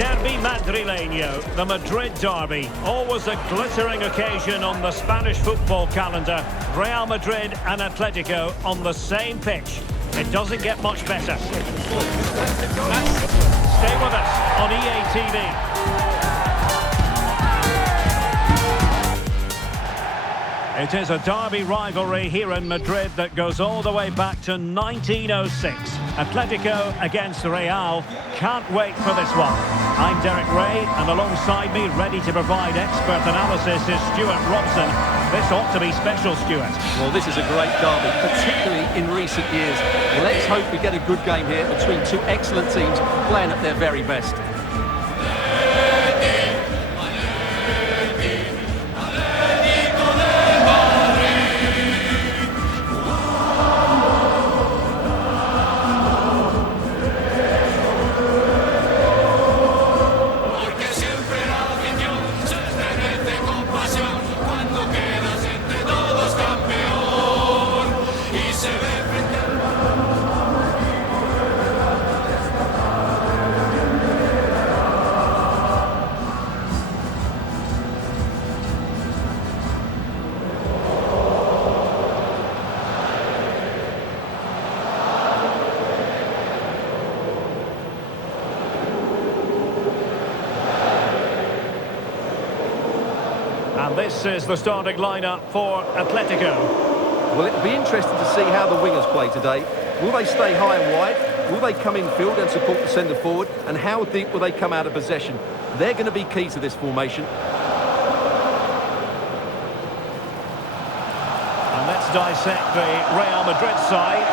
Derby Madrileño, the Madrid derby. Always a glittering occasion on the Spanish football calendar. Real Madrid and Atletico on the same pitch. It doesn't get much better. Stay with us on EA TV. It is a derby rivalry here in Madrid that goes all the way back to 1906. Atletico against Real. Can't wait for this one. I'm Derek Ray, and alongside me, ready to provide expert analysis, is Stuart Robson. This ought to be special, Stuart. Well, this is a great derby, particularly in recent years. Let's hope we get a good game here between two excellent teams playing at their very best. And this is the starting lineup for Atletico. Well, it'll be interesting to see how the wingers play today. Will they stay high and wide? Will they come in field and support the centre forward? And how deep will they come out of possession? They're going to be key to this formation. And let's dissect the Real Madrid side.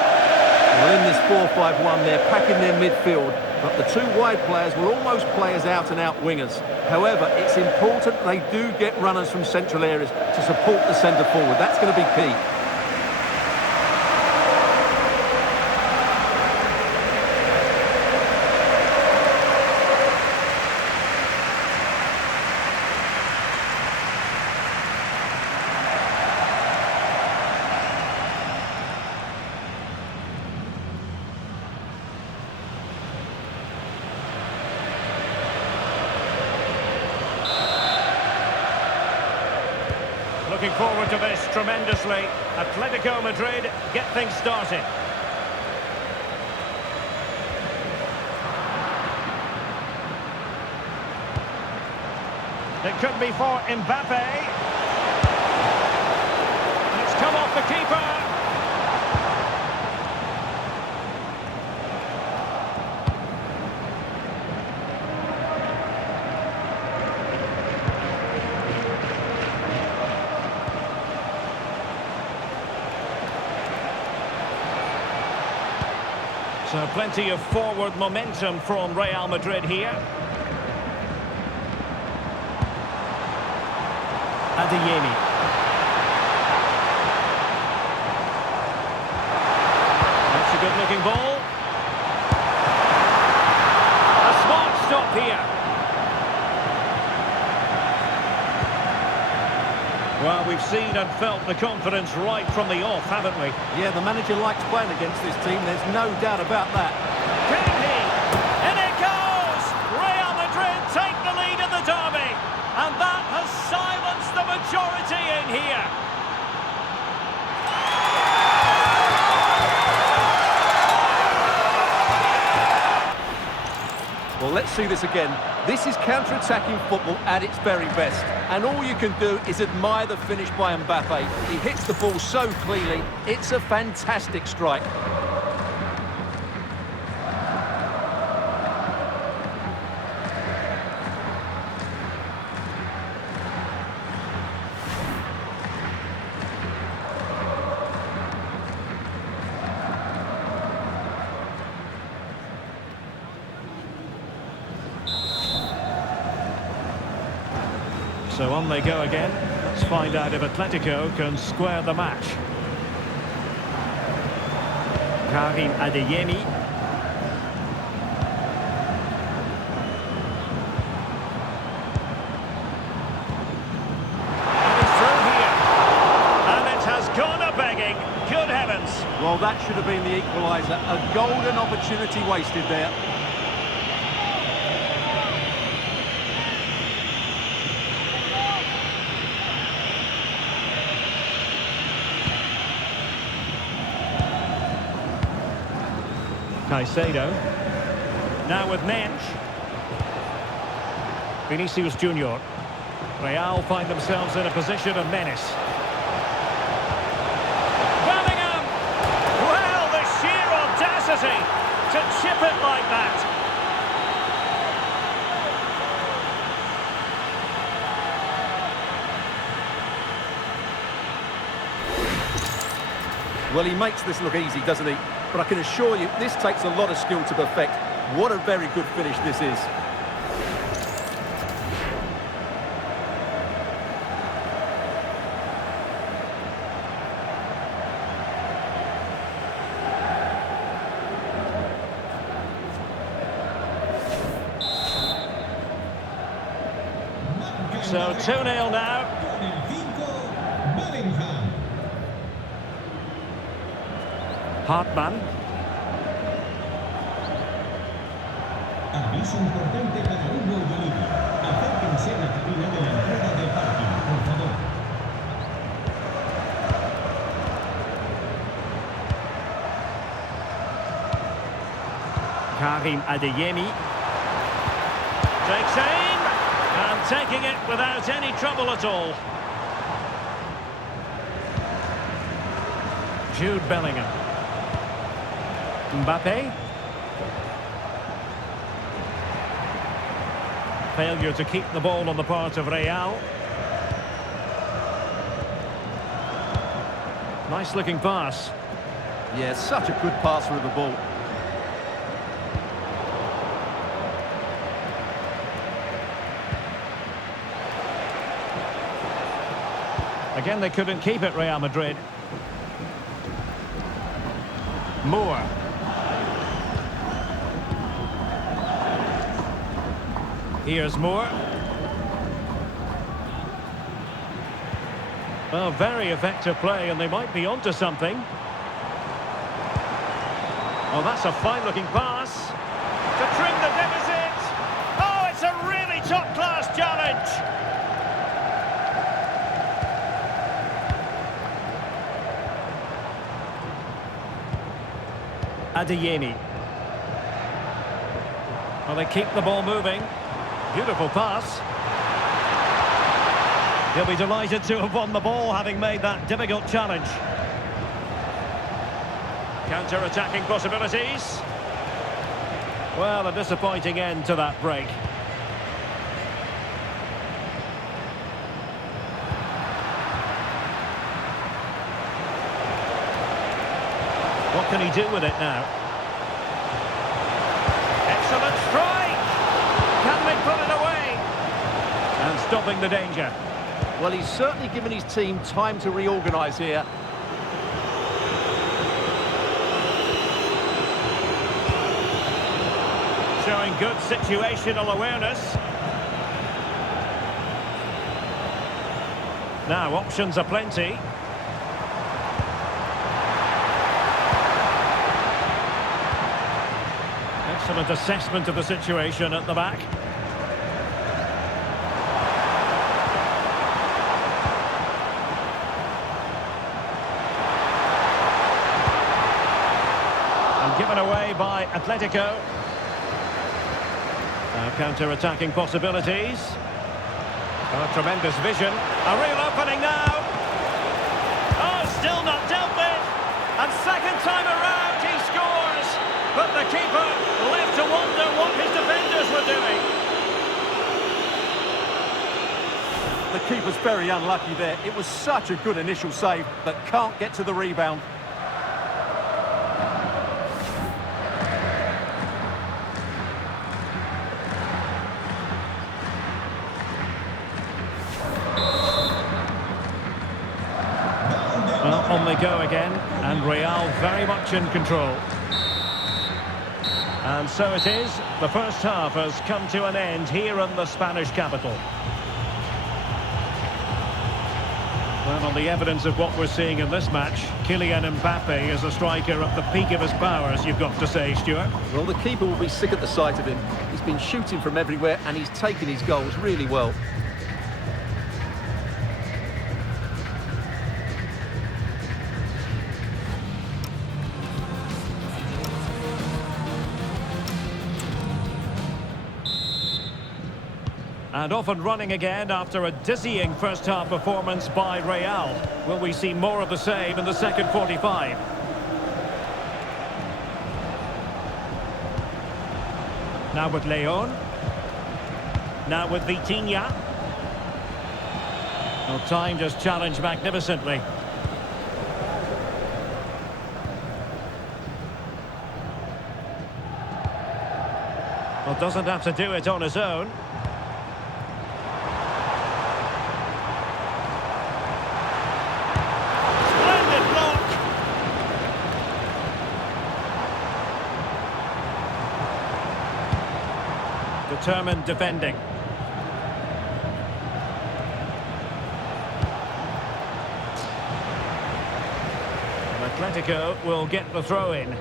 Well, in this 4-5-1, they're packing their midfield, but the two wide players will almost play as out-and-out wingers. However, it's important they do get runners from central areas to support the centre forward. That's going to be key. Looking forward to this tremendously. Atletico Madrid get things started. It could be for Mbappe. And it's come off the keeper. So plenty of forward momentum from Real Madrid here. Adeyemi. That's a good-looking ball. A smart stop here. Well, we've seen and felt the confidence right from the off, haven't we? Yeah, the manager likes playing against this team, there's no doubt about that. Can he? In it goes! Real Madrid take the lead in the derby, and that has silenced the majority in here. Well, let's see this again. This is counter-attacking football at its very best. And all you can do is admire the finish by Mbappe. He hits the ball so cleanly, it's a fantastic strike. So on they go again. Let's find out if Atletico can square the match. Karim Adeyemi. And he's through here. And it has gone a-begging. Good heavens. Well, that should have been the equaliser. A golden opportunity wasted there. Caicedo. Now with Mensch. Vinicius Junior. Real find themselves in a position of menace. Bellingham! Well, the sheer audacity to chip it like that. Well, he makes this look easy, doesn't he? But I can assure you, this takes a lot of skill to perfect. What a very good finish this is. So 2-0 now. Hartmann. Aviso importante para Hugo y Olivia. Acérquense a la cabina de la entrada del parking, por favor. Karim Adeyemi. Takes aim. And taking it without any trouble at all. Jude Bellingham. Mbappe. Failure to keep the ball on the part of Real. Nice looking pass. Yeah, such a good passer of the ball. Again, they couldn't keep it, Real Madrid. Moore. Here's Moore. Well, very effective play, and they might be onto something. Oh, that's a fine-looking pass. To trim the deficit. Oh, it's a really top-class challenge. Adeyemi. Well, they keep the ball moving. Beautiful pass. He'll be delighted to have won the ball, having made that difficult challenge. Counter-attacking possibilities. Well, a disappointing end to that break. What can he do with it now? Excellent strike! Can they put it away? And stopping the danger. Well, he's certainly given his team time to reorganise here. Showing good situational awareness. Now, options are plenty. Excellent assessment of the situation at the back. And given away by Atletico. Now counter-attacking possibilities. Oh, tremendous vision. A real opening now. Oh, still not dealt with. And second time around he scores. But the keeper left to wonder what his defenders were doing. The keeper's very unlucky there. It was such a good initial save, but can't get to the rebound. Well, on they go again, and Real very much in control. And so it is, the first half has come to an end here in the Spanish capital. Well, on the evidence of what we're seeing in this match, Kylian Mbappe is a striker at the peak of his powers, you've got to say, Stuart. Well, the keeper will be sick at the sight of him. He's been shooting from everywhere and he's taken his goals really well. And off and running again after a dizzying first-half performance by Real. Will we see more of the same in the second 45? Now with Leon. Now with Vitinha. Well, timed his challenge magnificently. Well, doesn't have to do it on his own. Splendid block! Determined defending. And Atletico will get the throw in.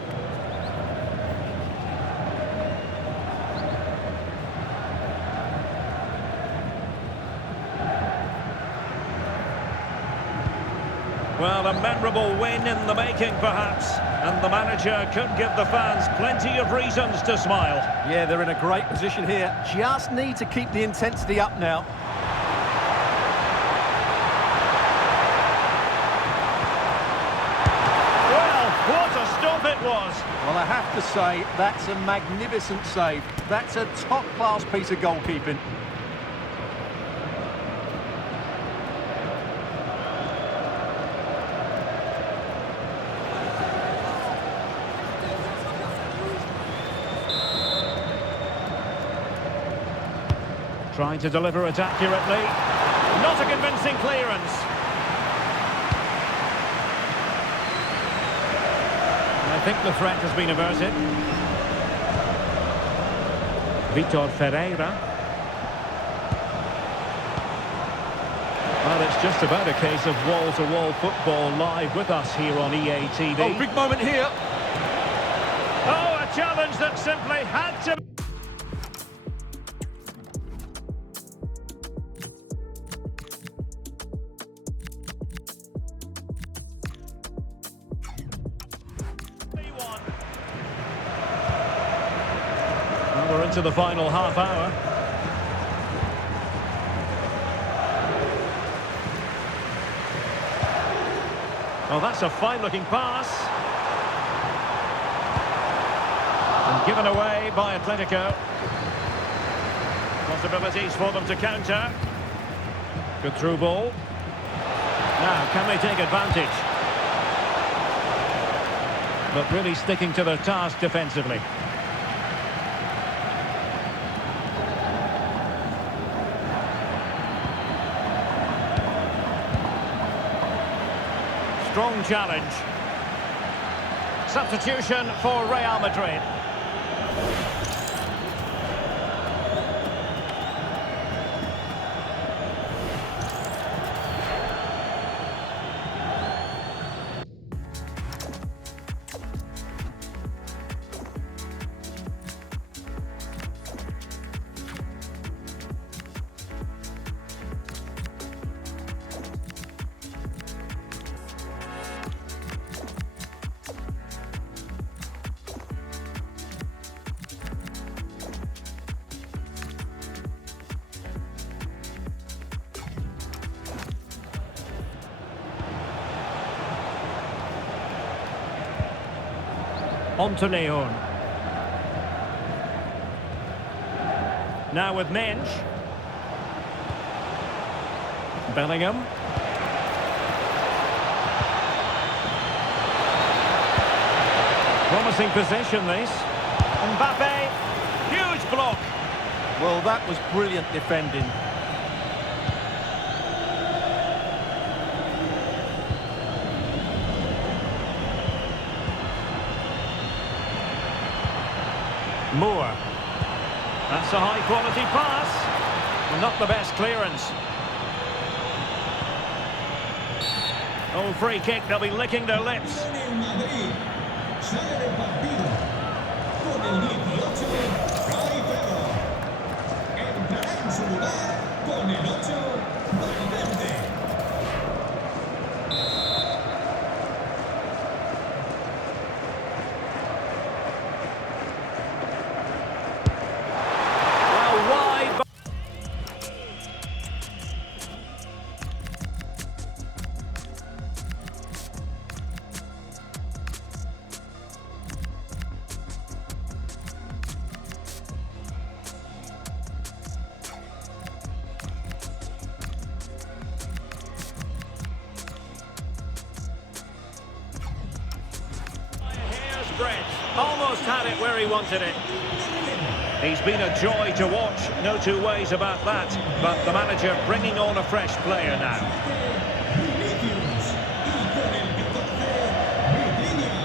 Well, a memorable win in the making, perhaps. And the manager could give the fans plenty of reasons to smile. Yeah, they're in a great position here. Just need to keep the intensity up now. Well, what a stop it was. Well, I have to say, that's a magnificent save. That's a top-class piece of goalkeeping. Trying to deliver it accurately. Not a convincing clearance. I think the threat has been averted. Vitor Ferreira. Well, it's just about a case of wall-to-wall football live with us here on EA TV. Oh, big moment here. Oh, a challenge that simply had to... We're into the final half hour. Oh, that's a fine-looking pass. And given away by Atletico. Possibilities for them to counter. Good through ball. Now, can they take advantage? But really sticking to their task defensively. Strong challenge. Substitution for Real Madrid. On to Leon. Now with Mensch. Bellingham. Promising possession, this. Mbappe. Huge block. Well, that was brilliant defending. Moore. That's a high-quality pass. Well, not the best clearance. Oh, free kick. They'll be licking their lips. El Madrid sale del partido con el 18, Roy Ferro. Entrará en su lugar con el 8, Valverde. Almost had it where he wanted it. He's been a joy to watch, no two ways about that. But the manager bringing on a fresh player now. Vinicius. Y con el 14, Vitinha.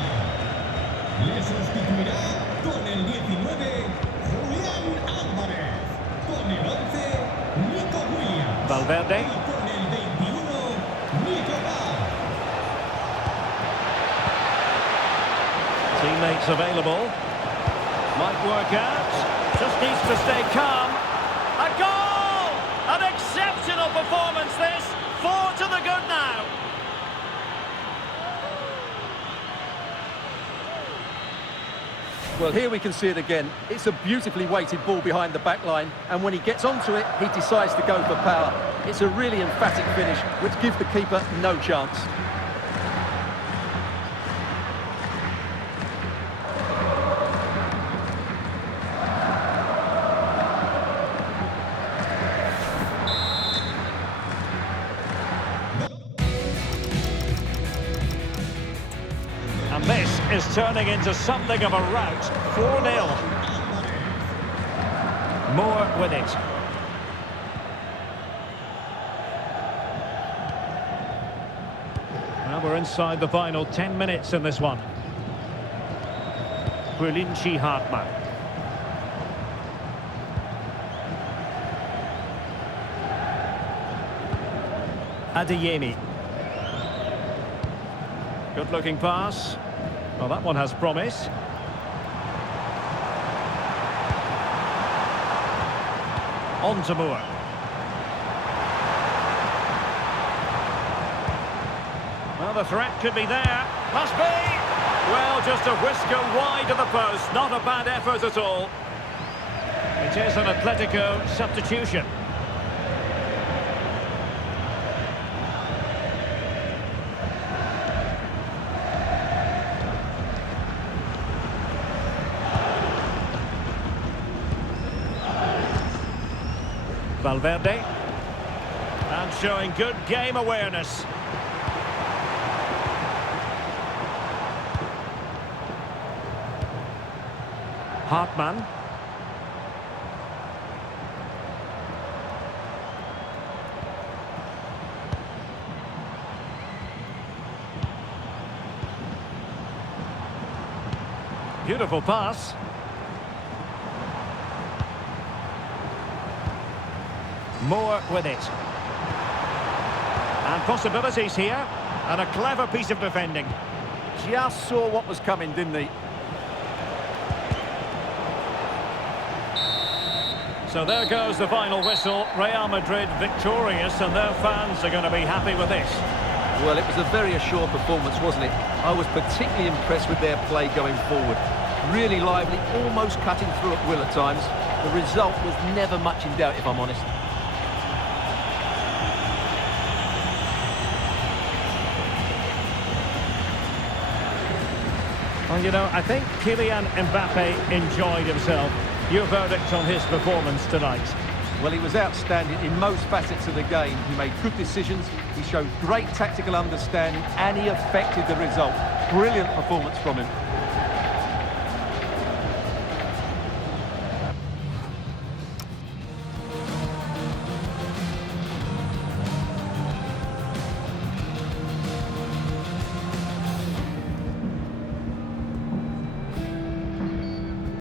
Le sustituirá con el 19, Julián Álvarez. Con el 11, Nico Williams. Valverde. Y con el 21, Nico Paz. Teammates available. Might work out. Just needs to stay calm. A goal! An exceptional performance this. 4 to the good now. Well, here we can see it again. It's a beautifully weighted ball behind the back line, and when he gets onto it, he decides to go for power. It's a really emphatic finish, which gives the keeper no chance. And this is turning into something of a rout. 4-0. Moore with it. Well, we're inside the final 10 minutes in this one. Grillinchi Hartmann. Adeyemi. Good-looking pass. Well, that one has promise. On to Moore. Well, the threat could be there. Must be! Well, just a whisker wide of the post. Not a bad effort at all. It is an Atletico substitution. Valverde, and showing good game awareness. Hartmann. Beautiful pass. Moore with it. And possibilities here. And a clever piece of defending. Just saw what was coming, didn't he? So there goes the final whistle. Real Madrid victorious, and their fans are going to be happy with this. Well, it was a very assured performance, wasn't it? I was particularly impressed with their play going forward. Really lively, almost cutting through at will at times. The result was never much in doubt, if I'm honest. Well, you know, I think Kylian Mbappe enjoyed himself. Your verdict on his performance tonight? Well, he was outstanding in most facets of the game. He made good decisions, he showed great tactical understanding, and he affected the result. Brilliant performance from him.